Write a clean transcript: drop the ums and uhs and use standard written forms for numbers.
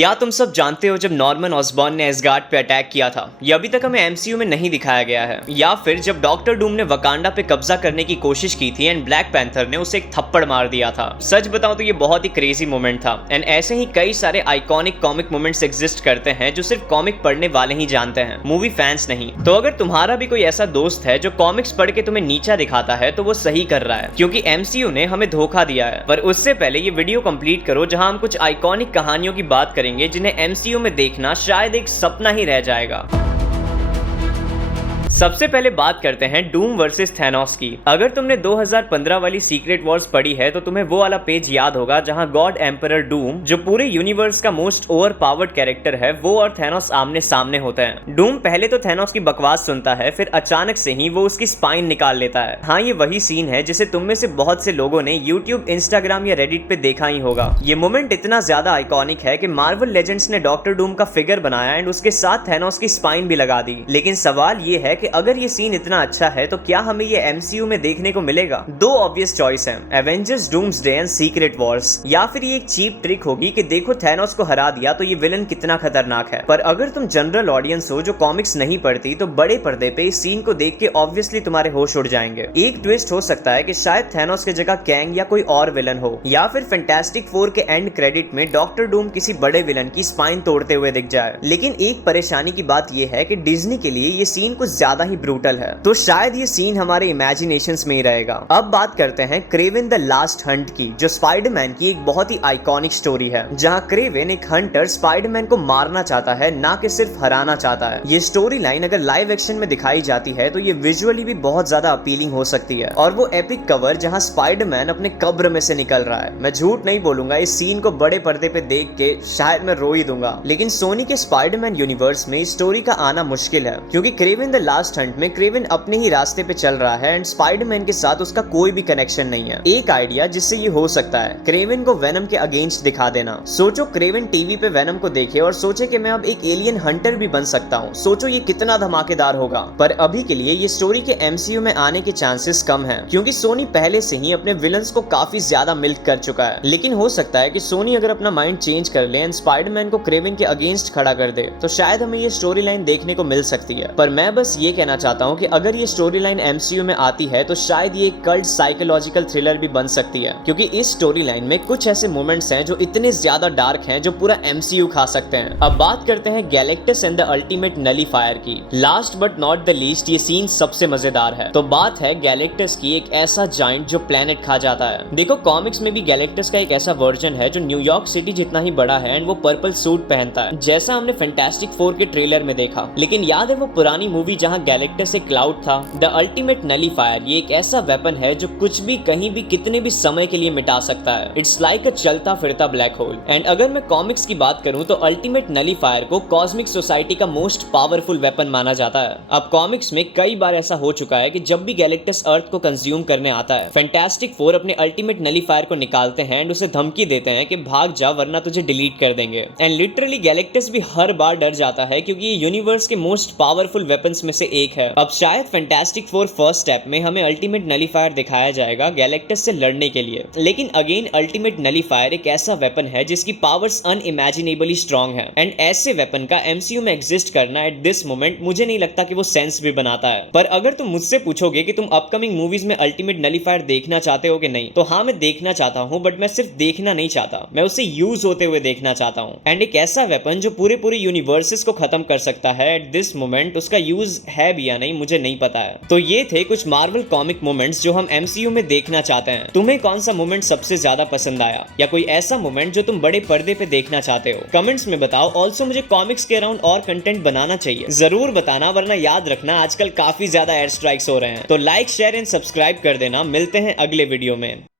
क्या तुम सब जानते हो जब नॉर्मन ऑसबॉर्न ने एसगार्ड पे अटैक किया था, ये अभी तक हमें एमसीयू में नहीं दिखाया गया है। या फिर जब डॉक्टर डूम ने वकांडा पे कब्जा करने की कोशिश की थी एंड ब्लैक पैंथर ने उसे एक थप्पड़ मार दिया था। सच बताऊं तो ये बहुत ही क्रेजी मोमेंट था एंड ऐसे ही कई सारे आइकॉनिक कॉमिक मोमेंट्स एग्जिस्ट करते हैं जो सिर्फ कॉमिक पढ़ने वाले ही जानते हैं, मूवी फैंस नहीं। तो अगर तुम्हारा भी कोई ऐसा दोस्त है जो कॉमिक्स पढ़ के तुम्हें नीचा दिखाता है तो वो सही कर रहा है, क्योंकि एमसीयू ने हमें धोखा दिया है। पर उससे पहले ये वीडियो कंप्लीट करो जहां हम कुछ आइकॉनिक कहानियों की बात करेंगे जिन्हें एमसीयू में देखना शायद एक सपना ही रह जाएगा। सबसे पहले बात करते हैं डूम वर्सेस थैनोस की। अगर तुमने 2015 वाली सीक्रेट वॉर्स पढ़ी है तो तुम्हें वो वाला पेज याद होगा जहां गॉड एम्परर डूम, जो पूरे यूनिवर्स का मोस्ट ओवर पावर्ड कैरेक्टर है, वो और थैनोस आमने सामने होते हैं। डूम पहले तो थैनोस की बकवास सुनता है, फिर अचानक से ही वो उसकी स्पाइन निकाल लेता है। हाँ, ये वही सीन है जिसे तुम में से बहुत से लोगों ने यूट्यूब, इंस्टाग्राम या रेडिट पे देखा ही होगा। ये मोमेंट इतना ज्यादा आइकॉनिक है कि मार्वल लेजेंड्स ने डॉक्टर डूम का फिगर बनाया एंड उसके साथ थैनोस की स्पाइन भी लगा दी। लेकिन सवाल ये है कि अगर ये सीन इतना अच्छा है तो क्या हमें ये एमसीयू में देखने को मिलेगा? दो ऑब्वियस चॉइस हैं, Avengers doomsday and secret Wars, या फिर ये एक चीप ट्रिक होगी कि देखो थैनोस को हरा दिया तो ये विलन कितना खतरनाक है। पर अगर तुम जनरल ऑडियंस हो जो कॉमिक्स नहीं पढ़ती तो बड़े पर्दे पे इस सीन को देख के ऑब्वियसली तुम्हारे होश उड़ जाएंगे। एक ट्विस्ट हो सकता है कि शायद थैनोस की जगह कैंग या कोई और विलन हो, या फिर फैंटास्टिक फोर के एंड क्रेडिट में डॉक्टर डूम किसी बड़े विलन की स्पाइन तोड़ते हुए दिख जाए। लेकिन एक परेशानी की बात यह है कि डिज्नी के लिए ये सीन कुछ ज्यादा ही ब्रूटल है, तो शायद ये सीन हमारे इमेजिनेशंस में ही रहेगा। अब बात करते हैं क्रेवन द लास्ट हंट की, जो स्पाइडरमैन की एक बहुत ही आइकॉनिक स्टोरी है, जहां क्रेवन एक हंटर स्पाइडरमैन को मारना चाहता है, ना कि सिर्फ हराना चाहता है। ये स्टोरी लाइन अगर लाइव एक्शन में दिखाई जाती है तो ये विजुअली भी बहुत ज्यादा अपीलिंग हो सकती है। और वो एपिक कवर जहां स्पाइडरमैन अपने कब्र में से निकल रहा है, मैं झूठ नहीं बोलूंगा, इस सीन को बड़े पर्दे पे देख के शायद मैं रो ही दूंगा। लेकिन सोनी के स्पाइडरमैन यूनिवर्स में इस स्टोरी का आना मुश्किल है, क्योंकि क्रेवन द लास्ट हंट में क्रेवन अपने ही रास्ते पे चल रहा है एंड स्पाइडरमैन के साथ उसका कोई भी कनेक्शन नहीं है। एक आइडिया जिससे ये हो सकता है, क्रेवन को वेनम के अगेंस्ट दिखा देना। सोचो क्रेवन टीवी पे वेनम को देखे और सोचे कि मैं अब एक एलियन हंटर भी बन सकता हूँ। सोचो ये कितना धमाकेदार होगा। पर अभी के लिए ये स्टोरी के एमसीयू में आने के चांसेस कम हैं, क्योंकि सोनी पहले से ही अपने विलन्स को काफी ज्यादा मिल्क कर चुका है। लेकिन हो सकता है कि सोनी अगर अपना माइंड चेंज कर ले एंड स्पाइडरमैन को क्रेवन के अगेंस्ट खड़ा कर दे तो शायद हमें ये स्टोरी लाइन देखने को मिल सकती है। पर मैं बस ये कहना चाहता हूँ कि अगर ये स्टोरी लाइन एमसीयू में आती है तो शायद ये एक कल्ट साइकोलॉजिकल थ्रिलर भी बन सकती है, क्योंकि इस स्टोरी लाइन में कुछ ऐसे मोमेंट्स हैं जो इतने ज्यादा डार्क हैं जो पूरा एमसीयू खा सकते हैं। अब बात करते हैं Galactus and the ultimate nullifier की। Last but not the least, ये सीन सबसे मजेदार है। तो बात है गैलेक्टस की, एक ऐसा जाइंट जो प्लेनेट खा जाता है। देखो कॉमिक्स में भी गैलेक्टस का एक ऐसा वर्जन है जो न्यूयॉर्क सिटी जितना ही बड़ा है एंड वो पर्पल सूट पहनता है, जैसा हमने फैंटास्टिक फोर के ट्रेलर में देखा। लेकिन याद है वो पुरानी मूवी जहां गैलेक्टस एक क्लाउड था? द अल्टीमेट नलीफायर ये एक ऐसा वेपन है जो कुछ भी कहीं भी कितने भी समय के लिए मिटा सकता है। इट्स लाइक अ चलता फिरता ब्लैक होल। एंड अगर मैं कॉमिक्स की बात करूं तो अल्टीमेट नलीफायर को कॉस्मिक सोसाइटी का मोस्ट पावरफुल वेपन माना जाता है। अब कॉमिक्स में कई बार ऐसा हो चुका है कि जब भी गैलेक्टस अर्थ को कंज्यूम करने आता है, फैंटास्टिक फोर अपने अल्टीमेट नलीफायर को निकालते हैं एंड उसे धमकी देते हैं कि भाग जा वरना तुझे डिलीट कर देंगे। एंड लिटरली गैलेक्टस भी हर बार डर जाता है, क्योंकि ये यूनिवर्स के मोस्ट पावरफुल वेपन्स में से एक है। अब शायद फैंटास्टिक फोर फर्स्ट स्टेप में हमें अल्टीमेट नलीफायर दिखाया जाएगा गैलेक्टस से लड़ने के लिए। लेकिन अगेन अल्टीमेट नलीफायर एक ऐसा वेपन है जिसकी पावर्स अनइमेजिनेबली स्ट्रॉन्ग है एंड ऐसे वेपन का एमसीयू में एग्जिस्ट करना एट दिस मोमेंट मुझे नहीं लगता कि वो सेंस भी बनाता है। पर अगर तुम मुझसे पूछोगे कि तुम अपकमिंग मूवीज में अल्टीमेट नलीफायर देखना चाहते हो कि नहीं, तो हाँ मैं देखना चाहता हूँ, बट मैं सिर्फ देखना नहीं चाहता, मैं उसे यूज होते हुए देखना चाहता हूँ। एंड एक ऐसा वेपन जो पूरे यूनिवर्सेस को खत्म कर सकता है एट दिस मोमेंट, उसका यूज है भी या नहीं मुझे नहीं पता है। तो ये थे कुछ मार्वल कॉमिक मोमेंट्स जो हम एमसीयू में देखना चाहते हैं। तुम्हें कौन सा मोमेंट सबसे ज्यादा पसंद आया, या कोई ऐसा मोमेंट जो तुम बड़े पर्दे पे देखना चाहते हो? कमेंट्स में बताओ। ऑल्सो मुझे कॉमिक्स के अराउंड और कंटेंट बनाना चाहिए, जरूर बताना, वरना याद रखना आजकल काफी ज्यादा एयर स्ट्राइक्स हो रहे हैं। तो लाइक, शेयर एंड सब्सक्राइब कर देना। मिलते हैं अगले वीडियो में।